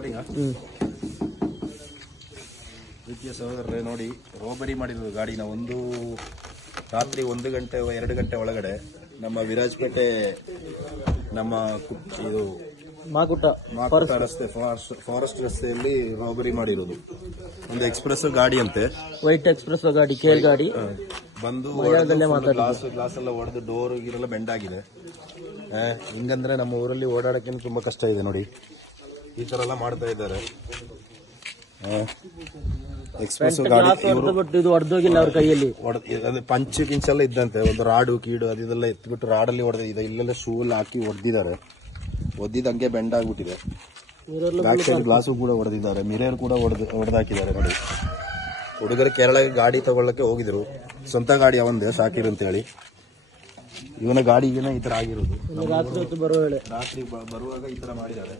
Starting ಪ್ರೀತಿಯ ಸಹೋದರರೇ ನೋಡಿ, ರೋಬರಿ ಮಾಡಿರೋದು ಗಾಡಿನ ರಾತ್ರಿ 1 ಗಂಟೆ 2 ಗಂಟೆ ಒಳಗಡೆ ನಮ್ಮ ವಿರಾಜಪೇಟೆ ನಮ್ಮ ಇದು ಮಾಕುಟ ರಸ್ತೆ ಫಾರೆಸ್ಟ್ ರಸ್ತೆಯಲ್ಲಿ ರೋಬರಿ ಮಾಡಿರೋದು. ಒಂದು ಎಕ್ಸ್ಪ್ರೆಸ್ ಗಾಡಿ ಅಂತೆ, ವೈಟ್ ಎಕ್ಸ್ಪ್ರೆಸ್ ಗಾಡಿ, ಕೇಲ್ ಗಾಡಿ ಬಂದು ಗ್ಲಾಸ್ ಎಲ್ಲ ಹೊಡೆದು ಡೋರ್ ಗಿರೆಲ್ಲ ಬೆಂಡ್ ಆಗಿದೆ. ಹಿಂಗಂದ್ರೆ ನಮ್ಮ ಊರಲ್ಲಿ ಓಡಾಡಕ್ಕೆ ತುಂಬಾ ಕಷ್ಟ ಇದೆ ನೋಡಿ. ಈ ತರ ಎಲ್ಲ ಮಾಡ್ತಾ ಇದ್ದಾರೆ. ಎಕ್ಸ್ಪ್ರೆಸ್ ಗಾಡಿ ಇದು ಹೊಡೆದೋಗಿಲ್ಲ ಅವ್ರ ಕೈಯಲ್ಲಿ. ಪಂಚ್ ಕಿಂಚೆಲ್ಲ ಇದ್ದಂತೆ, ಒಂದು ರಾಡು ಕೀಡು ಅದೆಲ್ಲ ಎತ್ಬಿಟ್ಟು ರಾಡಲ್ಲಿ ಹೊಡೆದ ಇಲ್ಲೆಲ್ಲ ಶೂ ಎಲ್ಲ ಹಾಕಿ ಹೊಡೆದಿದ್ದಾರೆ. ಒದ್ದಿದಂಗೆ ಬೆಂಡ್ ಆಗ್ಬಿಟ್ಟಿದೆ. ಬ್ಯಾಕ್ ಸೈಡ್ ಗ್ಲಾಸು ಕೂಡ ಹೊಡೆದಿದ್ದಾರೆ, ಮಿರರ್ ಕೂಡ ಹೊಡೆದಾಕಿದ್ದಾರೆ ನೋಡಿ. ಹುಡುಗರು ಕೇರಳಕ್ಕೆ ಗಾಡಿ ತಗೊಳ್ಳಕ್ಕೆ ಹೋಗಿದ್ರು, ಸ್ವಂತ ಗಾಡಿ ಅವಂದೇ ಸಾಕಿರು ಅಂತ ಹೇಳಿ. ಇವನ ಗಾಡಿಗೇನ ಈ ತರ ಆಗಿರೋದು. ರಾತ್ರಿ ರಾತ್ರಿ ಬರುವಾಗ ಈ ತರ ಮಾಡಿದ್ದಾರೆ.